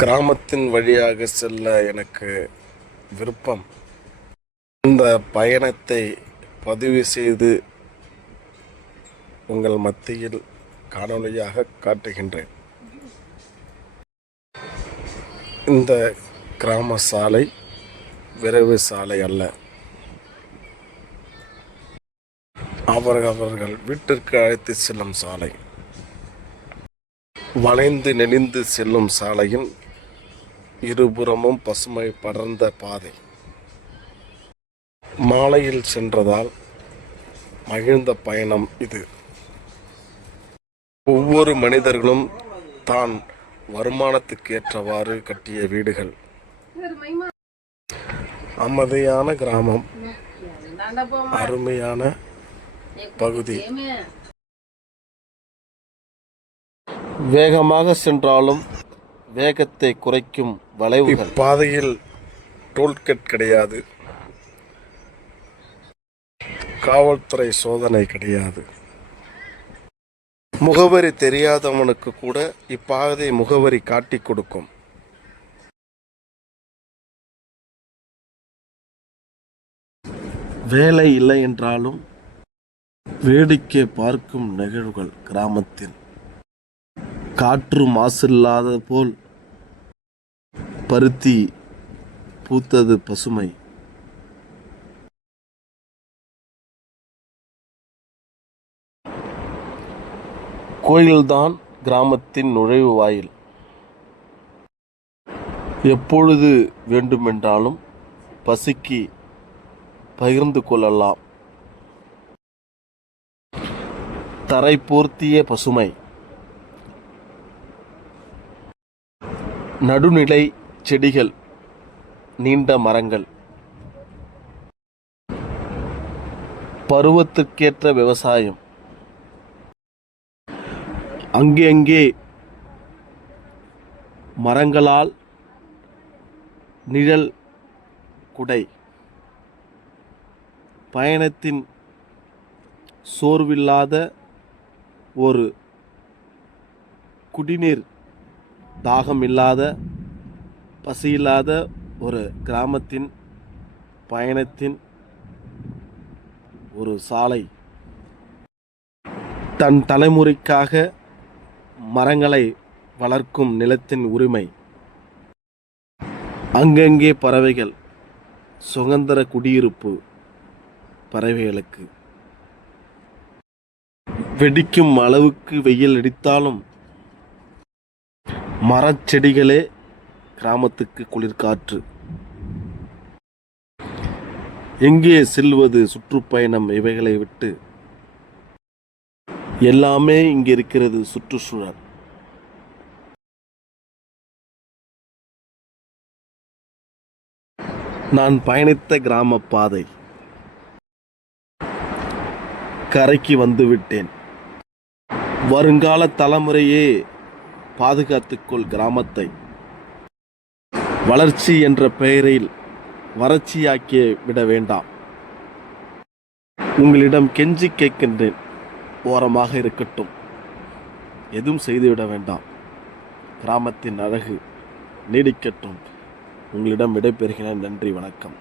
கிராமத்தின் வழியாக செல்ல எனக்கு விருப்பம். இந்த பயணத்தை பதிவு செய்து உங்கள் மத்தியில் காணொளியாக காட்டுகின்றேன். இந்த கிராம சாலை விரைவு சாலை அல்ல. அவர்கள் வீட்டிற்கு அழைத்து செல்லும் சாலை. வளைந்து நெளிந்து செல்லும் சாலையின் இருபுறமும் பசுமை படர்ந்த பாதை. மாலையில் சென்றதால் மகிழ்ந்த பயணம் இது. ஒவ்வொரு மனிதர்களும் தான் வருமானத்துக்கு ஏற்றவாறு கட்டிய வீடுகள். அமைதியான கிராமம், அருமையான பகுதி. வேகமாக சென்றாலும் வேகத்தை குறைக்கும் வளைவுகள். பாதையில் டோல்கேட் கிடையாது, காவல்துறை சோதனை கிடையாது. முகவரி தெரியாதவனுக்கு கூட இப்பாதை முகவரி காட்டி கொடுக்கும். வேலை இல்லை என்றாலும் வேடிக்கை பார்க்கும் நிகழ்வுகள் கிராமத்தில். காற்று மாசில்லாத போல் பருத்தி பூத்தது பசுமை. கோயில்தான் கிராமத்தின் நுழைவு வாயில். எப்பொழுது வேண்டுமென்றாலும் பசிக்கு பகிர்ந்து கொள்ளலாம். தரை போர்த்திய பசுமை, நடுநிலை செடிகள், நீண்ட மரங்கள், பருவத்திற்கேற்ற விவசாயம். அங்கே மரங்களால் நிழல் குடை. பயணத்தின் சோர்வில்லாத ஒரு குடிநீர், தாகம் இல்லாத பசியில்லாத ஒரு கிராமத்தின் பயணத்தின் ஒரு சாலை. தன் தலைமுறைக்காக மரங்களை வளர்க்கும் நிலத்தின் உரிமை. அங்கங்கே பறவைகள், சுதந்திர குடியிருப்பு பறவைகளுக்கு. வெடிக்கும் அளவுக்கு வெயில் அடித்தாலும் மரச்செடிகளே கிராமத்துக்கு குளிர்காற்று. எங்கே செல்வது சுற்றுப்பயணம்? இவைகளை விட்டு எல்லாமே இங்கே இருக்கிறது. சுற்றுச்சூழல். நான் பயணித்த கிராம பாதை. கரைக்கு வந்துவிட்டேன். வருங்கால தலைமுறையே பாதுகாத்துக்கொள் கிராமத்தை. வளர்ச்சி என்ற பெயரில் வறட்சியாக்கி விட வேண்டாம். உங்களிடம் கெஞ்சி கேட்கின்றேன், ஓரமாக இருக்கட்டும். எதுவும் செய்துவிட வேண்டாம். கிராமத்தின் அழகு நீடிக்கட்டும். உங்களிடம் விடைபெறுகிறேன். நன்றி, வணக்கம்.